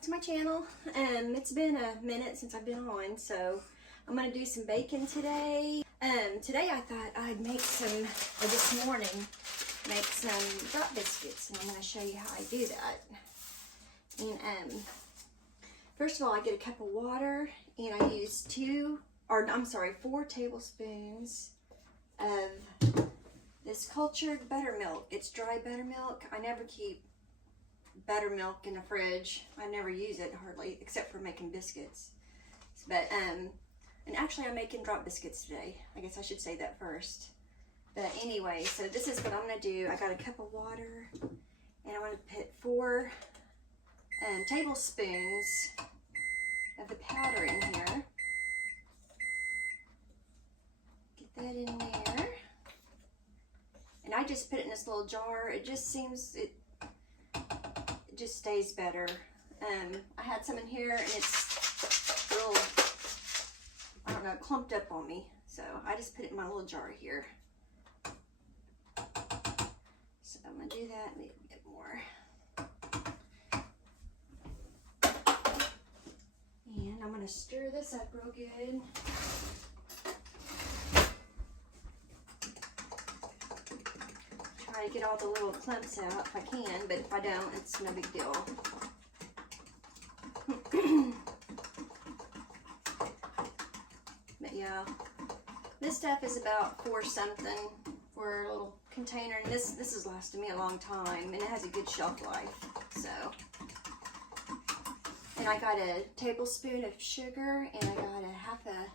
back to my channel. It's been a minute since I've been on, so I'm gonna do some baking today. Today I thought I'd make some, or this morning, make some drop biscuits, and I'm gonna show you how I do that. And first of all, I get a cup of water, and I use 4 tablespoons of this cultured buttermilk. It's dry buttermilk. I never keep buttermilk in the fridge. I never use it hardly, except for making biscuits. But and actually I'm making drop biscuits today. I guess I should say that first. But anyway, so this is what I'm gonna do. I got a cup of water, and I'm gonna put 4 tablespoons of the powder in here. Get that in there. And I just put it in this little jar. It just seems, it just stays better. I had some in here, and it's a little, I don't know, clumped up on me. So I just put it in my little jar here. So I'm gonna do that, maybe a bit more. And I'm gonna stir this up real good. Try to get all the little clumps out if I can, but if I don't, it's no big deal. But yeah, this stuff is about $4 something for a little container, and this has lasted me a long time, and it has a good shelf life. So, and I got a tablespoon of sugar, and I got a half a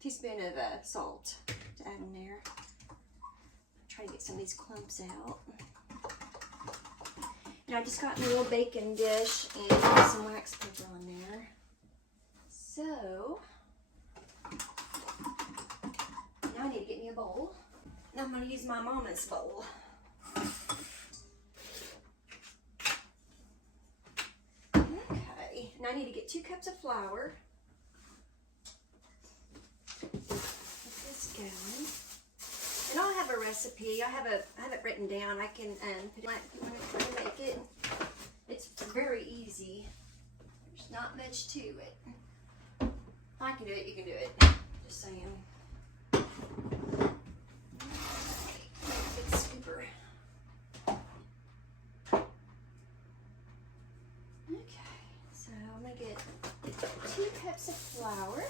teaspoon of salt to add in there. Try to get some of these clumps out. And I just got a little baking dish and put some wax paper on there. So now I need to get me a bowl. Now I'm going to use my mama's bowl. Okay, now I need to get 2 cups of flour. Get this going. And I'll have a recipe. I have it written down. I can put it like if you want to try to make it. It's very easy. There's not much to it. If I can do it, you can do it. Just saying. Big scooper. Okay, so I'm gonna get 2 cups of flour.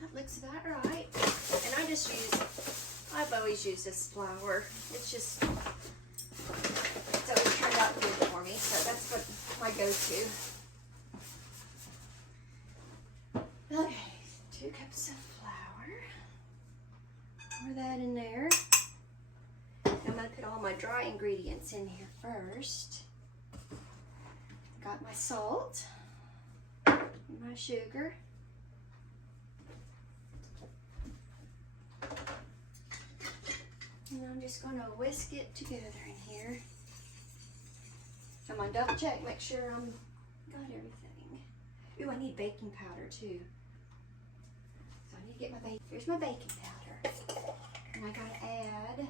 That looks about right. And I've always used this flour. It's always turned out good for me, so that's what my go-to. Okay, 2 cups of flour. Pour that in there. I'm gonna put all my dry ingredients in here first. Got my salt, my sugar. And I'm just going to whisk it together in here. I'm going to double check, make sure I'm got everything. Ooh, I need baking powder too. So I need to get my here's my baking powder. And I got to add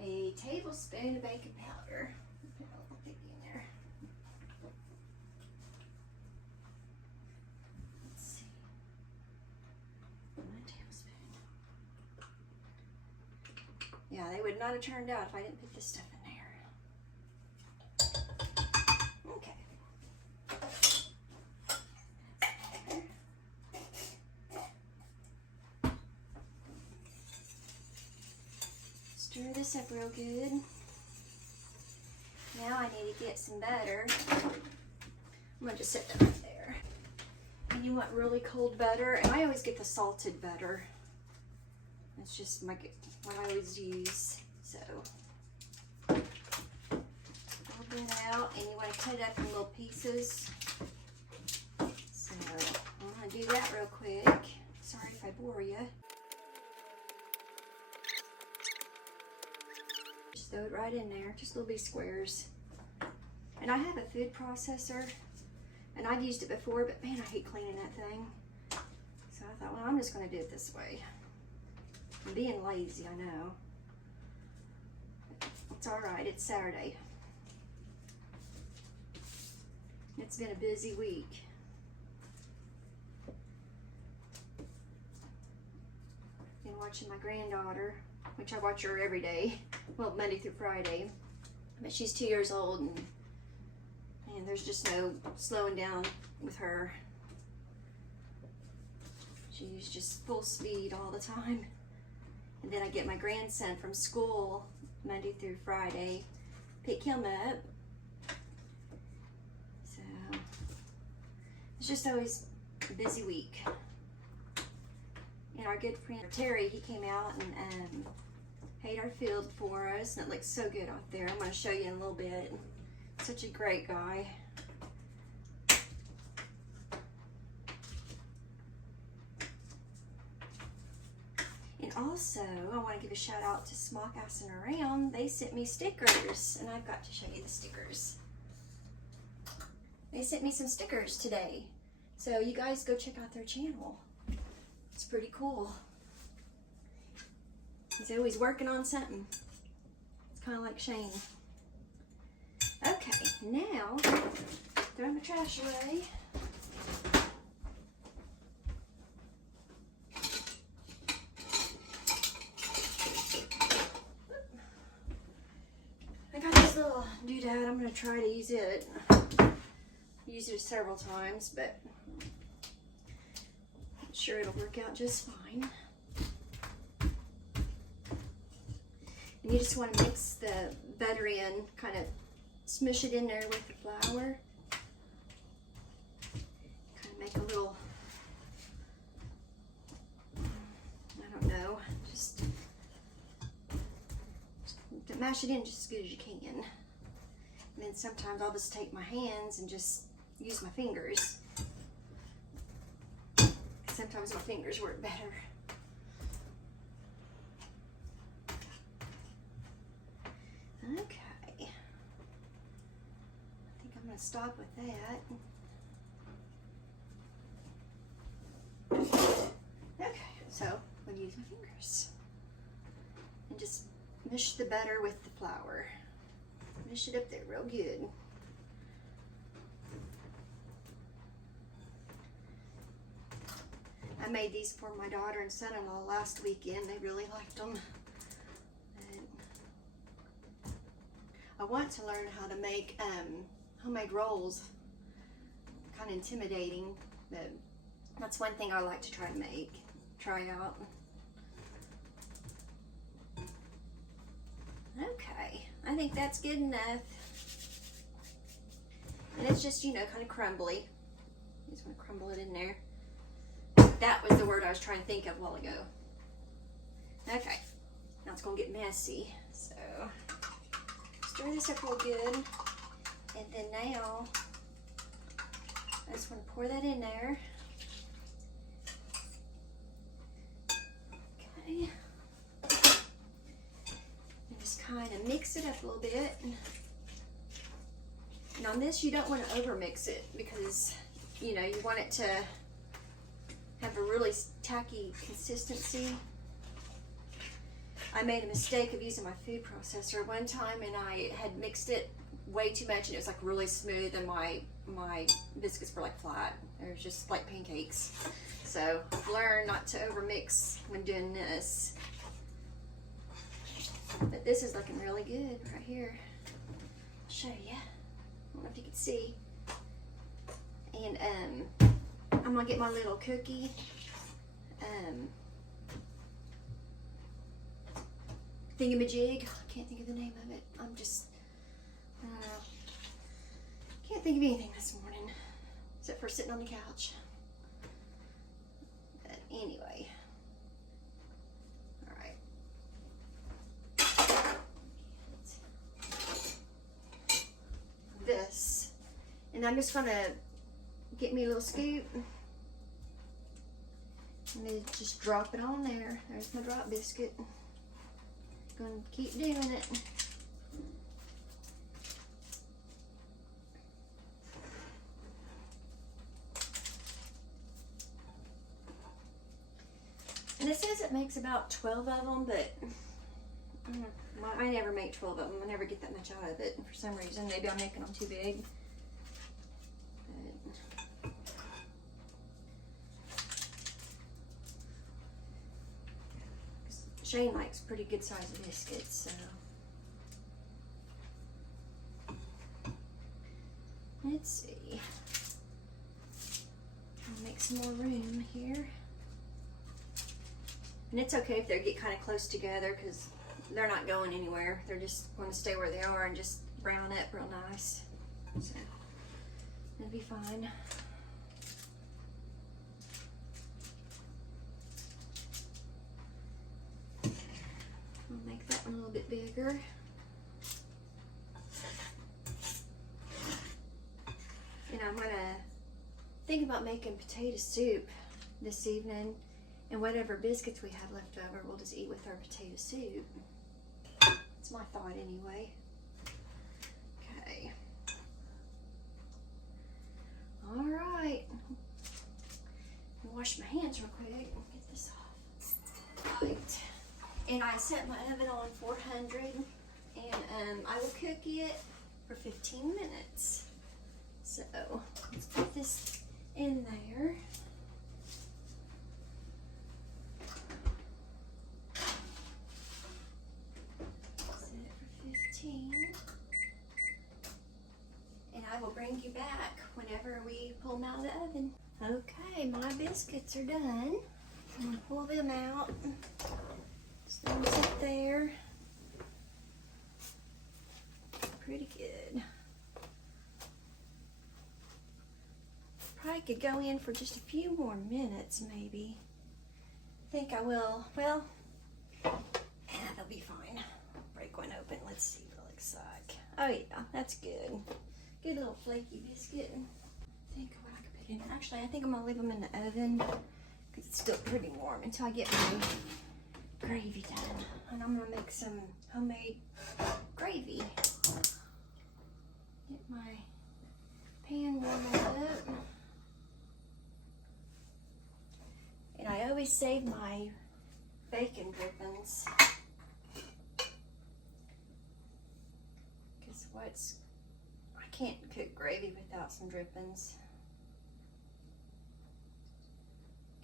a tablespoon of baking powder. Put a little piggy in there. Let's see. 1 tablespoon. Yeah, they would not have turned out if I didn't put this stuff in there. Okay. Stir this up real good. Now I need to get some butter. I'm gonna just set that right there. And you want really cold butter, and I always get the salted butter. It's just what I always use. So roll that out, and you want to cut it up in little pieces. So I'm gonna do that real quick. Sorry if I bore you. Just throw it right in there, just little bitty squares. And I have a food processor, and I've used it before, but man, I hate cleaning that thing. So I thought, well, I'm just gonna do it this way. I'm being lazy, I know. It's all right, it's Saturday. It's been a busy week. Been watching my granddaughter, which I watch her every day, well, Monday through Friday. But she's 2 years old, and there's just no slowing down with her. She's just full speed all the time. And then I get my grandson from school Monday through Friday, pick him up. So it's just always a busy week. And our good friend Terry, he came out and paid our field for us, and it looks so good out there. I'm going to show you in a little bit. Such a great guy. And also, I want to give a shout out to Smock Assing Around. They sent me stickers, and I've got to show you the stickers. They sent me some stickers today. So you guys go check out their channel. It's pretty cool. He's always working on something. It's kind of like Shane. Okay, now, throw my trash away. I got this little doodad. I'm going to try to use it. Used it several times, but I'm sure it'll work out just fine. And you just want to mix the butter in, kind of smush it in there with the flour. Kind of make a little, I don't know, just mash it in just as good as you can. And then sometimes I'll just take my hands and just use my fingers. Sometimes my fingers work better. Okay. I think I'm going to stop with that. Okay, so I'm going to use my fingers. And just mush the butter with the flour. Mush it up there real good. I made these for my daughter and son-in-law last weekend. They really liked them. And I want to learn how to make homemade rolls. Kind of intimidating, but that's one thing I like to try out. Okay, I think that's good enough. And it's just, you know, kind of crumbly. You just want to crumble it in there. That was the word I was trying to think of a while ago. Okay, now it's going to get messy. So, stir this up real good. And then now, I just want to pour that in there. Okay. And just kind of mix it up a little bit. And on this, you don't want to over mix it because, you know, you want it to have a really tacky consistency. I made a mistake of using my food processor one time, and I had mixed it way too much, and it was like really smooth, and my biscuits were like flat. They were just like pancakes. So learn not to over mix when doing this. But this is looking really good right here. I'll show you. I don't know if you can see. And I'm gonna get my little cookie thingamajig. I can't think of the name of it. I'm just can't think of anything this morning except for sitting on the couch. But anyway, all right. This, and I'm just gonna get me a little scoop. And then just drop it on there. There's my drop biscuit. Gonna keep doing it. And it says it makes about 12 of them, but I never make 12 of them. I never get that much out of it for some reason. Maybe I'm making them too big. But Shane likes pretty good sized biscuits, so. Let's see. I'll make some more room here. And it's okay if they get kind of close together because they're not going anywhere. They're just going to stay where they are and just brown up real nice. So it'll be fine. I'll make that one a little bit bigger. And I'm gonna think about making potato soup this evening, and whatever biscuits we have left over, we'll just eat with our potato soup. That's my thought anyway. Okay. All right. Wash my hands real quick and get this off. Right. And I set my oven on 400, and I will cook it for 15 minutes. So let's put this in there. Set it for 15. And I will bring you back whenever we pull them out of the oven. Okay, my biscuits are done. I'm gonna pull them out. Just let them sit there. Pretty good. Probably could go in for just a few more minutes, maybe. I think I will. Well, they'll be fine. I'll break one open. Let's see what it looks like. Oh yeah, that's good. Good little flaky biscuit. Think of what I could put in. Actually, I think I'm gonna leave them in the oven because it's still pretty warm until I get my gravy done. And I'm gonna make some homemade gravy. Get my pan warmed up. And I always save my bacon drippings. Because I can't cook gravy without some drippings.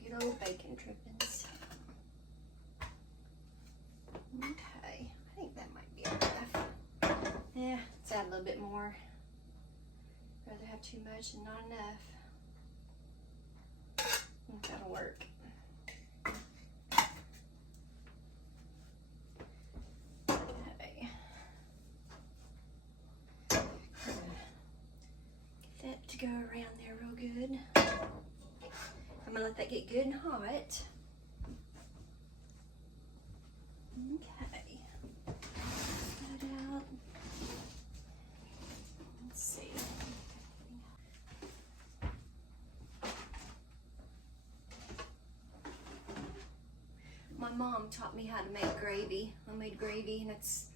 Good old bacon drippings. Okay, I think that might be enough. Yeah, let's add a little bit more. Rather have too much than not enough. I think that'll work. Okay. Get that to go around there real good. I'm gonna let that get good and hot. Okay. That out. Let's see. My mom taught me how to make gravy. I made gravy, and it's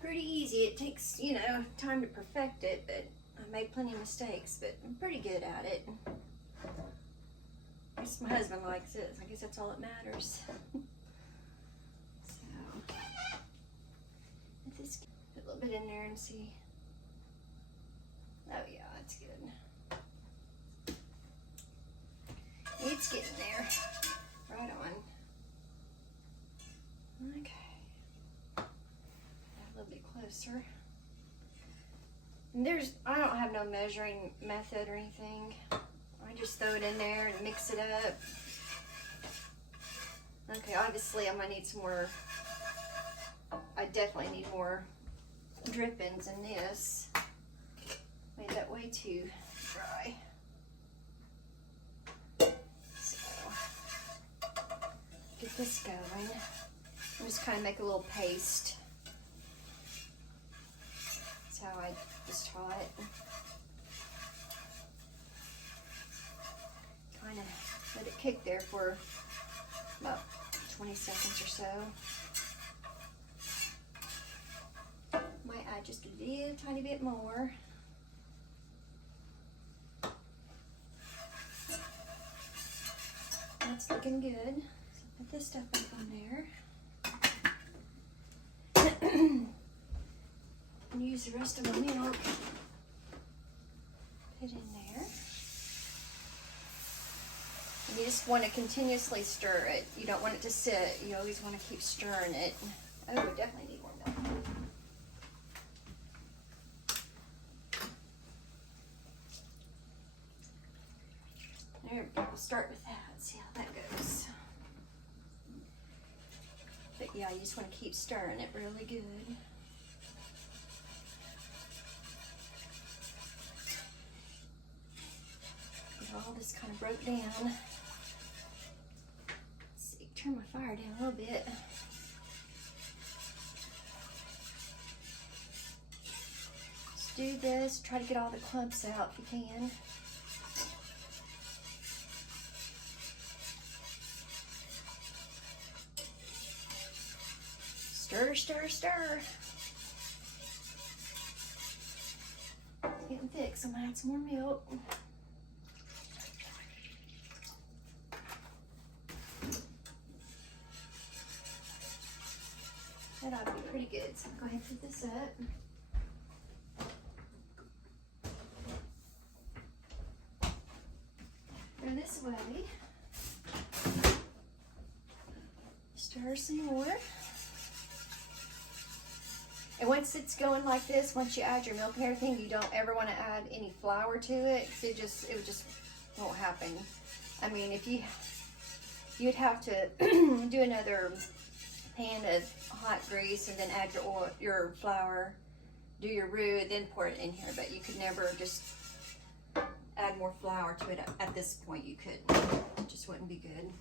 pretty easy. It takes, you know, time to perfect it, but I made plenty of mistakes, but I'm pretty good at it. I guess my husband likes it. I guess that's all that matters. So, let's put a little bit in there and see. Oh yeah, that's good. It's getting there. Right on. Okay. A little bit closer. And I don't have no measuring method or anything. I just throw it in there and mix it up. Okay, obviously I'm gonna need some more. I definitely need more drippings in this. Made that way too dry. Get this going. I'm just kind of make a little paste. That's how I was taught. Kind of let it kick there for about 20 seconds or so. Might add just a little tiny bit more. that's looking good. So put this stuff back on there. And use the rest of my milk. Put in there. And you just want to continuously stir it. You don't want it to sit. You always want to keep stirring it. Oh, we definitely need more milk. There we go. We'll start with that. See how that goes. But yeah, you just want to keep stirring it really good. Get all this kind of broke down. Let's see, turn my fire down a little bit. Just do this. Try to get all the clumps out if you can. Stir, stir, stir. It's getting thick, so I'm gonna add some more milk. That ought to be pretty good, so I'll go ahead and put this up. Go this way. Stir some more. And once it's going like this, once you add your milk and everything, you don't ever want to add any flour to it. It just won't happen. I mean, if you'd have to do another pan of hot grease and then add your oil, your flour, do your roux, then pour it in here. But you could never just add more flour to it at this point. You couldn't. It just wouldn't be good.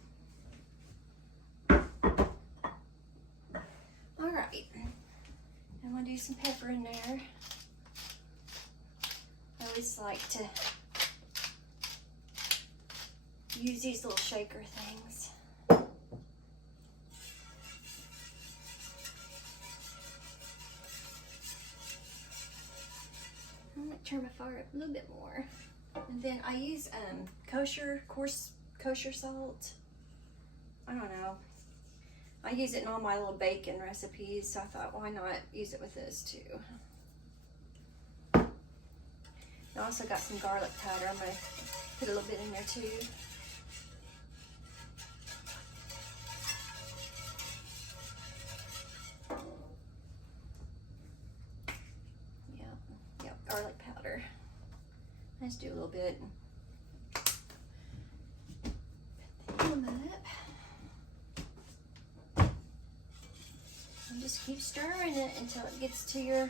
All right. I'm gonna do some pepper in there. I always like to use these little shaker things. I'm gonna turn my fire up a little bit more. And then I use coarse kosher salt. I don't know. I use it in all my little bacon recipes, so I thought, why not use it with this too? I also got some garlic powder. I'm going to put a little bit in there too. Yep, garlic powder. Let's do a little bit. Put them up. And just keep stirring it until it gets to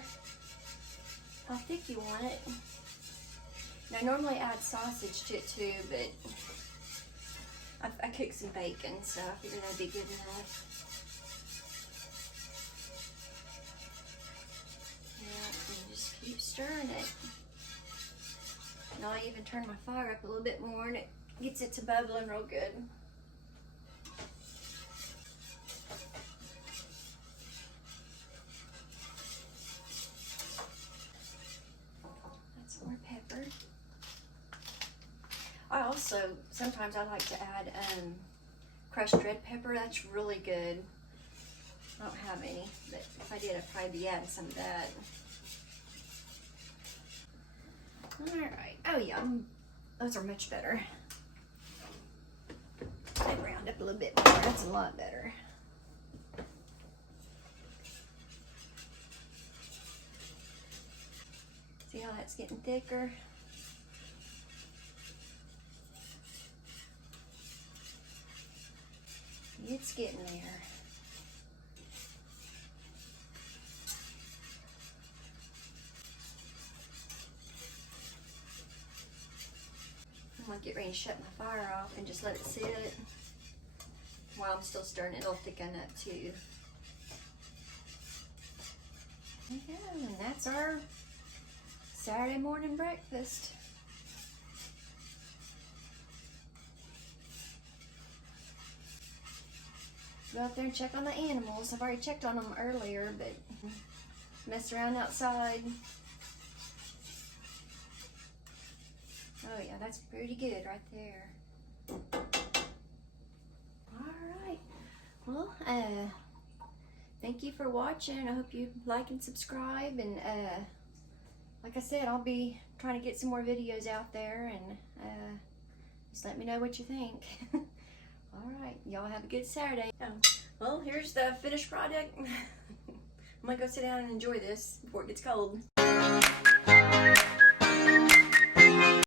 how thick you want it. And I normally add sausage to it too, but I cooked some bacon, so I figured that'd be good enough. Yeah, and just keep stirring it. And I'll even turn my fire up a little bit more, and it gets it to bubbling real good. More pepper. I also, sometimes I like to add crushed red pepper. That's really good. I don't have any, but if I did, I'd probably be adding some of that. Alright. Oh yeah, those are much better. I round up a little bit more. That's a lot better. See how that's getting thicker? It's getting there. I'm gonna get ready to shut my fire off and just let it sit while I'm still stirring it. It'll thicken up too. Okay, and that's our Saturday morning breakfast. Go out there and check on the animals. I've already checked on them earlier, but mess around outside. Oh yeah, that's pretty good right there. Well, thank you for watching. I hope you like and subscribe, and like I said, I'll be trying to get some more videos out there, and just let me know what you think. Alright, y'all have a good Saturday. Well, here's the finished product. I'm gonna go sit down and enjoy this before it gets cold.